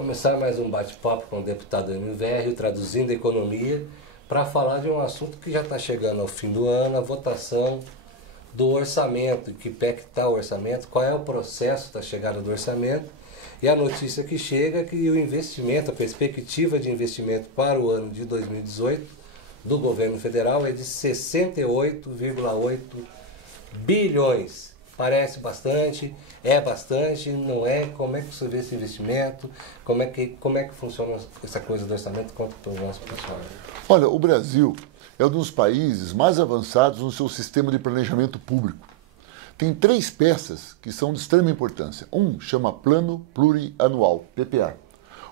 Começar mais um bate-papo com o deputado MVR, traduzindo a economia, para falar de um assunto que já está chegando ao fim do ano, a votação do orçamento, que pé que está o orçamento, qual é o processo da chegada do orçamento, e a notícia que chega é que o investimento, a perspectiva de investimento para o ano de 2018 do governo federal é de 68,8 bilhões. Parece bastante, é bastante, não é? Como é que você vê esse investimento? Como é que funciona essa coisa do orçamento? Conta para o nosso pessoal. Olha, o Brasil é um dos países mais avançados no seu sistema de planejamento público. Tem 3 peças que são de extrema importância. Um chama Plano Plurianual, PPA.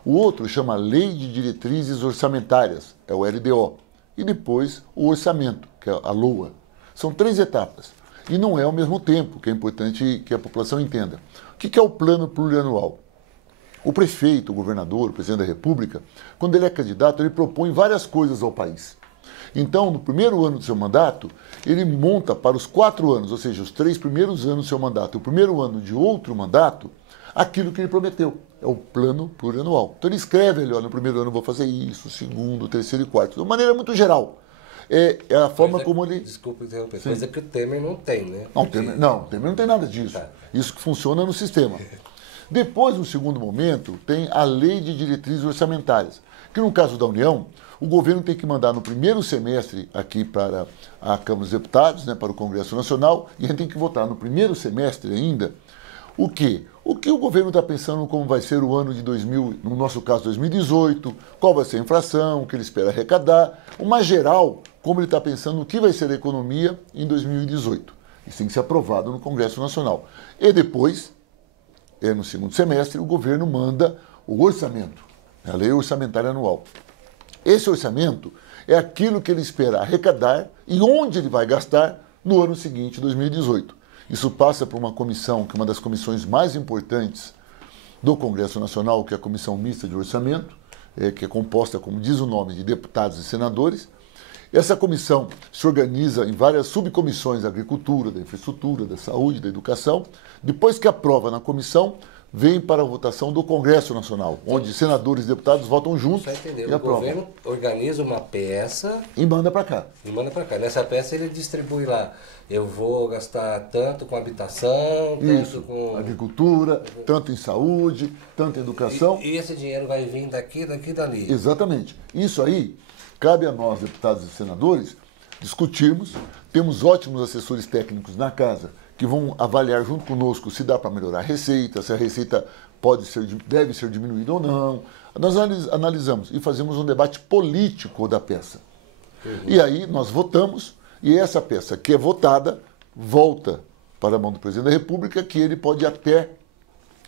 O outro chama Lei de Diretrizes Orçamentárias, é o LDO. E depois o orçamento, que é a LOA. São 3 etapas. E não é ao mesmo tempo, que é importante que a população entenda. O que é o Plano Plurianual? O prefeito, o governador, o presidente da República, quando ele é candidato, ele propõe várias coisas ao país. Então, no primeiro ano do seu mandato, ele monta para os 4 anos, ou seja, os 3 primeiros anos do seu mandato e o primeiro ano de outro mandato, aquilo que ele prometeu. É o Plano Plurianual. Então ele escreve ali, olha, no primeiro ano eu vou fazer isso, segundo, terceiro e quarto, de uma maneira muito geral. É a forma como ele... Desculpa interromper, coisa que o Temer não tem, né? Não, o Temer não tem nada disso. Tá. Isso que funciona no sistema. Depois, no segundo momento, tem a Lei de Diretrizes Orçamentárias, que no caso da União, o governo tem que mandar no primeiro semestre aqui para a Câmara dos Deputados, né, para o Congresso Nacional, e a gente tem que votar no primeiro semestre ainda o quê? O que o governo está pensando como vai ser o ano de 2000, no nosso caso 2018, qual vai ser a inflação, o que ele espera arrecadar, uma geral, como ele está pensando o que vai ser a economia em 2018. Isso tem que ser aprovado no Congresso Nacional. E depois, no segundo semestre, o governo manda o orçamento, a Lei Orçamentária Anual. Esse orçamento é aquilo que ele espera arrecadar e onde ele vai gastar no ano seguinte, 2018. Isso passa por uma comissão, que é uma das comissões mais importantes do Congresso Nacional, que é a Comissão Mista de Orçamento, que é composta, como diz o nome, de deputados e senadores. Essa comissão se organiza em várias subcomissões da agricultura, da infraestrutura, da saúde, da educação. Depois que aprova na comissão, vem para a votação do Congresso Nacional, onde senadores e deputados votam juntos e aprovam. O governo organiza uma peça e manda para cá. Nessa peça ele distribui lá, eu vou gastar tanto com habitação, tanto com... agricultura, tanto em saúde, tanto em educação. E esse dinheiro vai vir daqui e dali. Exatamente. Isso aí cabe a nós, deputados e senadores, discutirmos. Temos ótimos assessores técnicos na casa que vão avaliar junto conosco se dá para melhorar a receita, se a receita deve ser diminuída ou não. Nós analisamos e fazemos um debate político da peça. E aí nós votamos e essa peça que é votada volta para a mão do presidente da República, que ele pode até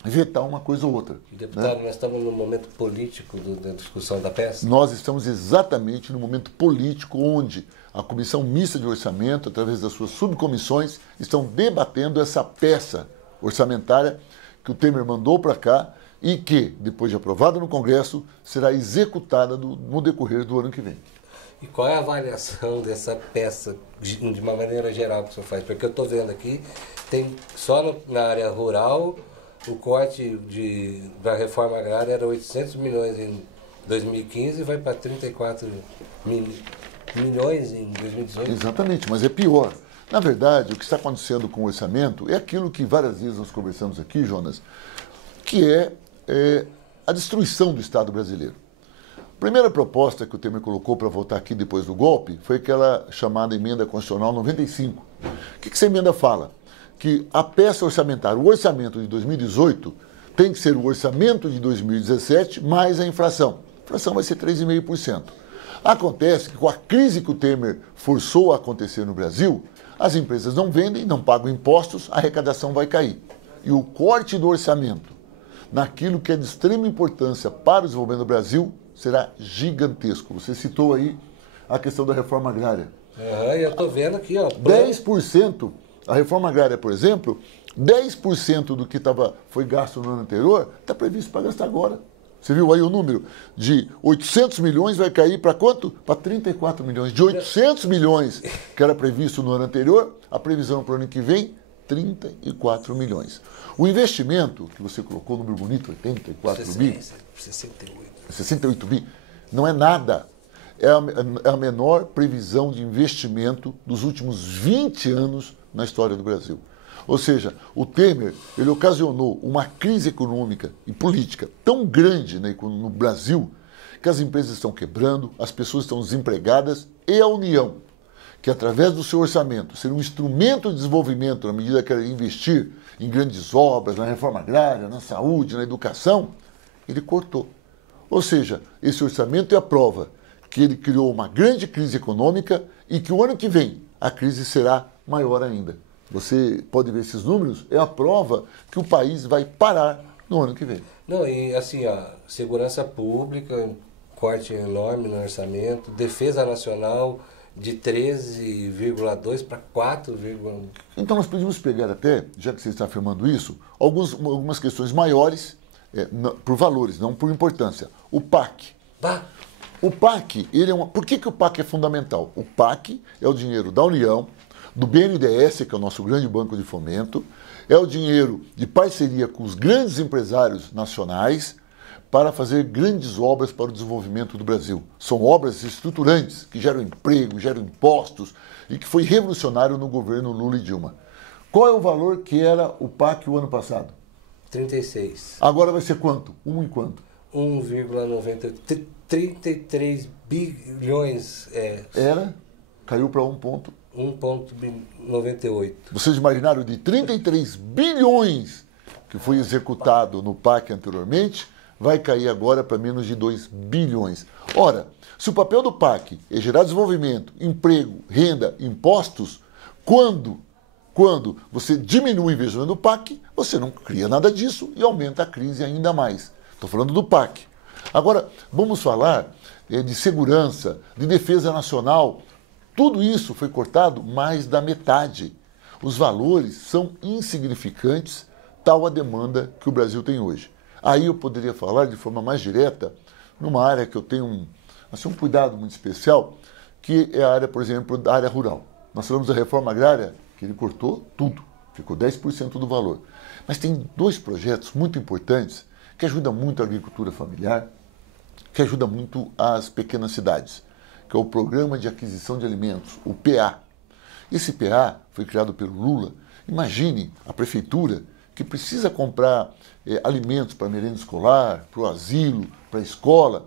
vetar uma coisa ou outra. Deputado, nós estamos no momento político da discussão da peça? Nós estamos exatamente no momento político onde a Comissão Mista de Orçamento, através das suas subcomissões, estão debatendo essa peça orçamentária que o Temer mandou para cá e que, depois de aprovada no Congresso, será executada no decorrer do ano que vem. E qual é a avaliação dessa peça, de uma maneira geral, que o senhor faz? Porque eu estou vendo aqui, tem só na área rural, o corte da reforma agrária era 800 milhões em 2015 e vai para 34 milhões em 2018. Exatamente, mas é pior. Na verdade, o que está acontecendo com o orçamento é aquilo que várias vezes nós conversamos aqui, Jonas, que é a destruição do Estado brasileiro. A primeira proposta que o Temer colocou para votar aqui depois do golpe foi aquela chamada Emenda Constitucional 95. O que essa emenda fala? Que a peça orçamentária, o orçamento de 2018, tem que ser o orçamento de 2017 mais a inflação. A inflação vai ser 3,5%. Acontece que com a crise que o Temer forçou a acontecer no Brasil, as empresas não vendem, não pagam impostos, a arrecadação vai cair. E o corte do orçamento naquilo que é de extrema importância para o desenvolvimento do Brasil será gigantesco. Você citou aí a questão da reforma agrária. Eu estou vendo aqui, ó. 10%, a reforma agrária, por exemplo, 10% do que foi gasto no ano anterior está previsto para gastar agora. Você viu aí o número? De 800 milhões vai cair para quanto? Para 34 milhões. De 800 milhões que era previsto no ano anterior, a previsão para o ano que vem, 34 milhões. O investimento, que você colocou, número bonito, 84 bi, 68. 68 bi. Não é nada. É a menor previsão de investimento dos últimos 20 anos na história do Brasil. Ou seja, o Temer, ele ocasionou uma crise econômica e política tão grande no Brasil que as empresas estão quebrando, as pessoas estão desempregadas e a União, que através do seu orçamento ser um instrumento de desenvolvimento na medida que ela investir em grandes obras, na reforma agrária, na saúde, na educação, ele cortou. Ou seja, esse orçamento é a prova que ele criou uma grande crise econômica e que o ano que vem a crise será maior ainda. Você pode ver esses números, é a prova que o país vai parar no ano que vem. Não, e assim, a segurança pública, corte enorme no orçamento, defesa nacional de 13,2 para 4,1. Então nós podemos pegar até, já que você está afirmando isso, algumas questões maiores, por valores, não por importância. O PAC. O PAC, por que o PAC é fundamental? O PAC é o dinheiro da União, do BNDES, que é o nosso grande banco de fomento, é o dinheiro de parceria com os grandes empresários nacionais para fazer grandes obras para o desenvolvimento do Brasil. São obras estruturantes, que geram emprego, geram impostos e que foi revolucionário no governo Lula e Dilma. Qual é o valor que era o PAC o ano passado? 36. Agora vai ser quanto? Em quanto? 1,98. 33 bilhões. Era? Caiu para 1,98. Vocês imaginaram de 33 bilhões que foi executado no PAC anteriormente, vai cair agora para menos de 2 bilhões. Ora, se o papel do PAC é gerar desenvolvimento, emprego, renda, impostos, quando você diminui o investimento do PAC, você não cria nada disso e aumenta a crise ainda mais. Estou falando do PAC. Agora, vamos falar de segurança, de defesa nacional. Tudo isso foi cortado mais da metade. Os valores são insignificantes, tal a demanda que o Brasil tem hoje. Aí eu poderia falar de forma mais direta, numa área que eu tenho um cuidado muito especial, que é a área, por exemplo, da área rural. Nós falamos da reforma agrária, que ele cortou tudo, ficou 10% do valor. Mas tem dois projetos muito importantes que ajudam muito a agricultura familiar, que ajudam muito as pequenas cidades, que é o Programa de Aquisição de Alimentos, o PA. Esse PA foi criado pelo Lula. Imagine a prefeitura que precisa comprar alimentos para a merenda escolar, para o asilo, para a escola.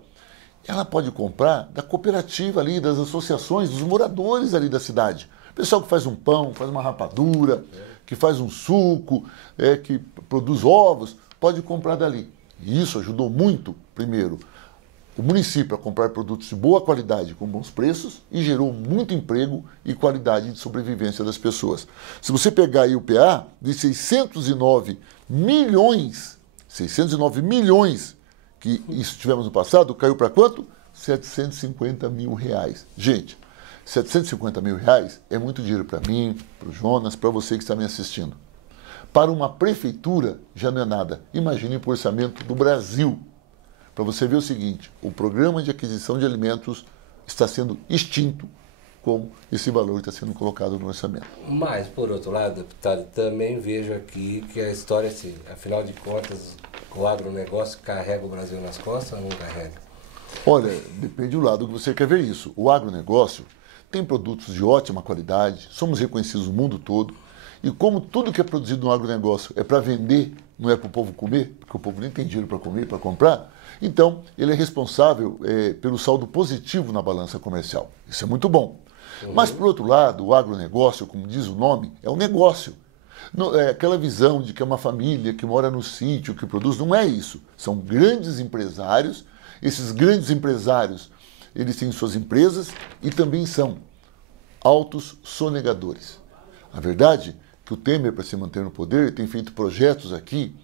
Ela pode comprar da cooperativa ali, das associações, dos moradores ali da cidade. O pessoal que faz um pão, faz uma rapadura, que faz um suco, que produz ovos, pode comprar dali. E isso ajudou muito, primeiro, o município a comprar produtos de boa qualidade com bons preços e gerou muito emprego e qualidade de sobrevivência das pessoas. Se você pegar aí o PA de 609 milhões que isso tivemos no passado, caiu para quanto? 750 mil reais. Gente, 750 mil reais é muito dinheiro para mim, para o Jonas, para você que está me assistindo. Para uma prefeitura já não é nada. Imagine o orçamento do Brasil. Para você ver o seguinte, o programa de aquisição de alimentos está sendo extinto com esse valor que está sendo colocado no orçamento. Mas, por outro lado, deputado, também vejo aqui que a história, assim, afinal de contas, o agronegócio carrega o Brasil nas costas ou não carrega? Olha, depende do lado que você quer ver isso. O agronegócio tem produtos de ótima qualidade, somos reconhecidos no mundo todo, e como tudo que é produzido no agronegócio é para vender, não é para o povo comer, porque o povo nem tem dinheiro para comer, para comprar, então ele é responsável pelo saldo positivo na balança comercial. Isso é muito bom. Mas, por outro lado, o agronegócio, como diz o nome, é um negócio. Aquela visão de que é uma família que mora no sítio, que produz, não é isso. São grandes empresários. Esses grandes empresários, eles têm suas empresas e também são altos sonegadores. A verdade é que o Temer, para se manter no poder, tem feito projetos aqui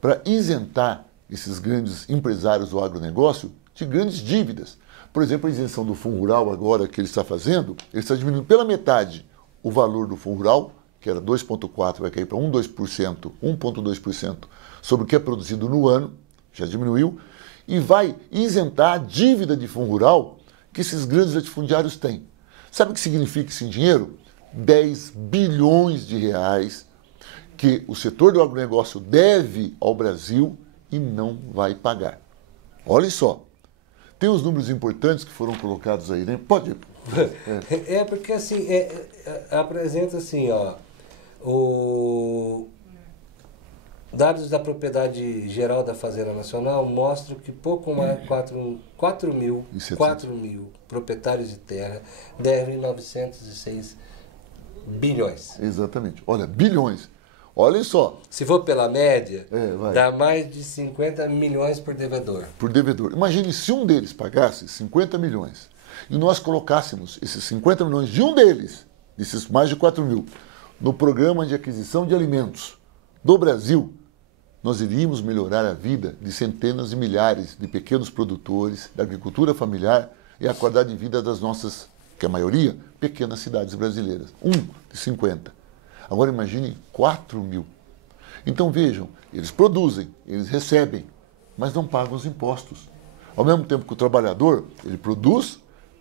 para isentar esses grandes empresários do agronegócio de grandes dívidas. Por exemplo, a isenção do Fundo Rural agora que ele está fazendo, ele está diminuindo pela metade o valor do Fundo Rural, que era 2,4%, vai cair para 1,2% sobre o que é produzido no ano, já diminuiu, e vai isentar a dívida de Fundo Rural que esses grandes latifundiários têm. Sabe o que significa esse dinheiro? 10 bilhões de reais que o setor do agronegócio deve ao Brasil e não vai pagar. Olha só, tem os números importantes que foram colocados aí, né? Pode. Porque assim, apresenta assim, ó, dados da propriedade geral da Fazenda Nacional mostram que pouco mais de 4 mil proprietários de terra devem 906 bilhões. Exatamente. Olha, bilhões. Olhem só. Se for pela média, vai. dá mais de 50 milhões por devedor. Por devedor. Imagine se um deles pagasse 50 milhões e nós colocássemos esses 50 milhões de um deles, desses mais de 4 mil, no programa de aquisição de alimentos do Brasil, nós iríamos melhorar a vida de centenas de milhares de pequenos produtores, da agricultura familiar e a qualidade de vida das nossas, que a maioria, pequenas cidades brasileiras. De 50. Agora imagine 4 mil. Então vejam, eles produzem, eles recebem, mas não pagam os impostos. Ao mesmo tempo que o trabalhador, ele produz,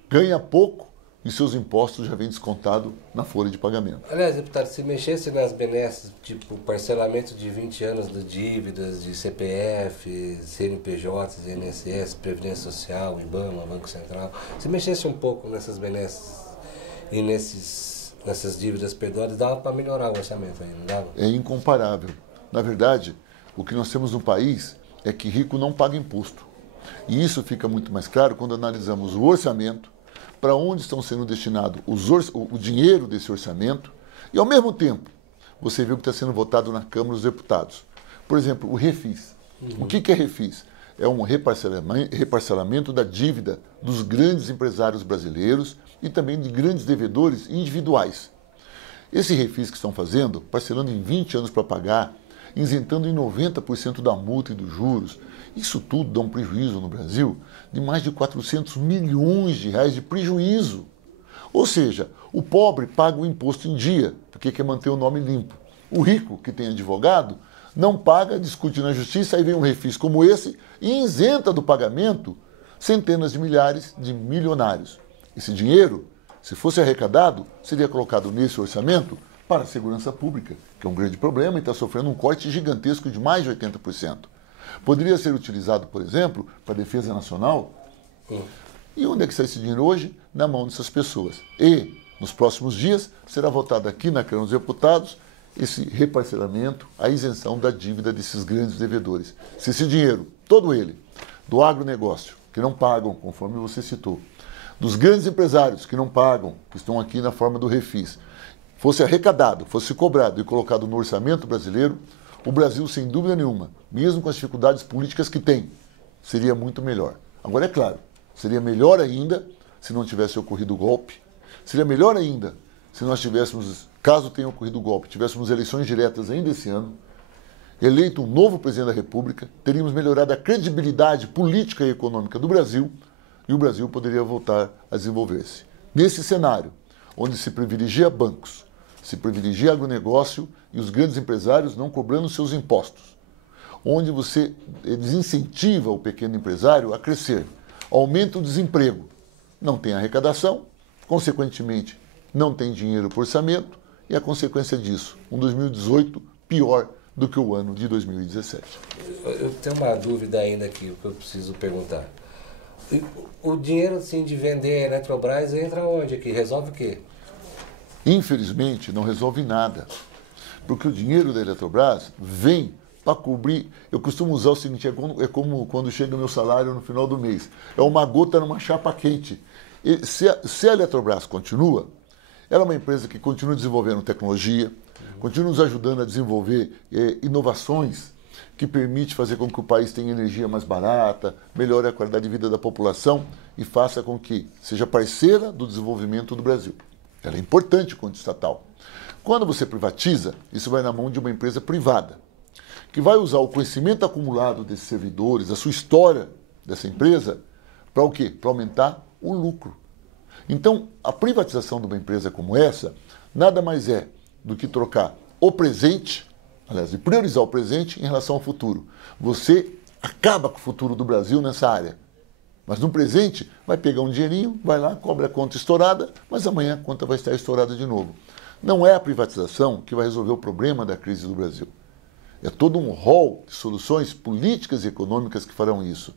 ganha pouco e seus impostos já vêm descontados na folha de pagamento. Aliás, deputado, se mexesse nas benesses, tipo parcelamento de 20 anos de dívidas de CPF, CNPJ, INSS, Previdência Social, IBAMA, Banco Central, se mexesse um pouco nessas benesses e nessas dívidas perdoadas, dava para melhorar o orçamento aí, não dava? É incomparável. Na verdade, o que nós temos no país é que rico não paga imposto. E isso fica muito mais claro quando analisamos o orçamento, para onde estão sendo destinados o dinheiro desse orçamento, e ao mesmo tempo, você viu que está sendo votado na Câmara dos Deputados. Por exemplo, o Refis. O que é Refis? É um reparcelamento da dívida dos grandes empresários brasileiros e também de grandes devedores individuais. Esse refis que estão fazendo, parcelando em 20 anos para pagar, isentando em 90% da multa e dos juros, isso tudo dá um prejuízo no Brasil de mais de 400 milhões de reais de prejuízo. Ou seja, o pobre paga o imposto em dia, porque quer manter o nome limpo. O rico, que tem advogado, não paga, discute na justiça, aí vem um refis como esse e isenta do pagamento centenas de milhares de milionários. Esse dinheiro, se fosse arrecadado, seria colocado nesse orçamento para a segurança pública, que é um grande problema e está sofrendo um corte gigantesco de mais de 80%. Poderia ser utilizado, por exemplo, para a defesa nacional. E onde é que está esse dinheiro hoje? Na mão dessas pessoas. E, nos próximos dias, será votado aqui na Câmara dos Deputados esse reparcelamento, a isenção da dívida desses grandes devedores. Se esse dinheiro, todo ele, do agronegócio, que não pagam, conforme você citou, dos grandes empresários que não pagam, que estão aqui na forma do refis, fosse arrecadado, fosse cobrado e colocado no orçamento brasileiro, o Brasil, sem dúvida nenhuma, mesmo com as dificuldades políticas que tem, seria muito melhor. Agora, é claro, seria melhor ainda se não tivesse ocorrido o golpe, seria melhor ainda se nós tivéssemos, caso tenha ocorrido o golpe, tivéssemos eleições diretas ainda esse ano, eleito um novo presidente da República, teríamos melhorado a credibilidade política e econômica do Brasil e o Brasil poderia voltar a desenvolver-se. Nesse cenário, onde se privilegia bancos, se privilegia agronegócio e os grandes empresários não cobrando seus impostos, onde você desincentiva o pequeno empresário a crescer, aumenta o desemprego, não tem arrecadação, consequentemente não tem dinheiro para o orçamento e a consequência disso, um 2018 pior do que o ano de 2017. Eu tenho uma dúvida ainda aqui que eu preciso perguntar. O dinheiro assim, de vender a Eletrobras entra onde aqui? Resolve o quê? Infelizmente, não resolve nada. Porque o dinheiro da Eletrobras vem para cobrir... Eu costumo usar o seguinte, é como quando chega o meu salário no final do mês. É uma gota numa chapa quente. E se a Eletrobras continua, ela é uma empresa que continua desenvolvendo tecnologia, continua nos ajudando a desenvolver inovações que permite fazer com que o país tenha energia mais barata, melhore a qualidade de vida da população e faça com que seja parceira do desenvolvimento do Brasil. Ela é importante quanto estatal. Quando você privatiza, isso vai na mão de uma empresa privada, que vai usar o conhecimento acumulado desses servidores, a sua história dessa empresa, para o quê? Para aumentar o lucro. Então, a privatização de uma empresa como essa, nada mais é do que trocar o presente, aliás, de priorizar o presente em relação ao futuro. Você acaba com o futuro do Brasil nessa área. Mas no presente, vai pegar um dinheirinho, vai lá, cobra a conta estourada, mas amanhã a conta vai estar estourada de novo. Não é a privatização que vai resolver o problema da crise do Brasil. É todo um rol de soluções políticas e econômicas que farão isso.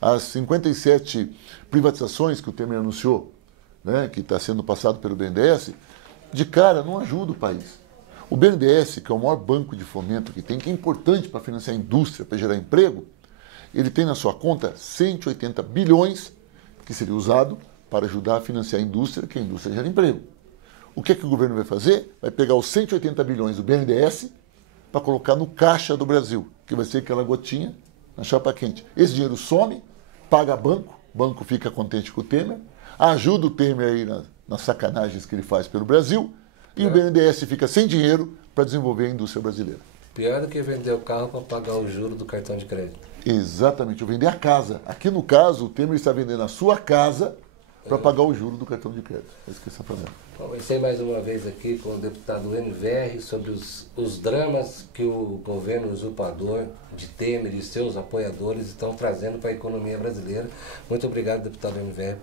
As 57 privatizações que o Temer anunciou, né, que está sendo passado pelo BNDES, de cara não ajuda o país. O BNDES, que é o maior banco de fomento que tem, que é importante para financiar a indústria, para gerar emprego, ele tem na sua conta 180 bilhões que seria usado para ajudar a financiar a indústria, que a indústria gera emprego. O que é que o governo vai fazer? Vai pegar os 180 bilhões do BNDES para colocar no caixa do Brasil, que vai ser aquela gotinha na chapa quente. Esse dinheiro some, paga banco, o banco fica contente com o Temer, ajuda o Temer aí nas sacanagens que ele faz pelo Brasil, e o BNDES fica sem dinheiro para desenvolver a indústria brasileira. Pior do que vender o carro para pagar o juro do cartão de crédito. Exatamente, eu vender a casa. Aqui no caso, o Temer está vendendo a sua casa para pagar o juro do cartão de crédito. É isso que está fazendo. Conversei mais uma vez aqui com o deputado NVR sobre os dramas que o governo usurpador de Temer e seus apoiadores estão trazendo para a economia brasileira. Muito obrigado, deputado NVR,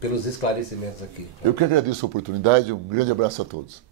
pelos esclarecimentos aqui. Eu que agradeço a oportunidade, um grande abraço a todos.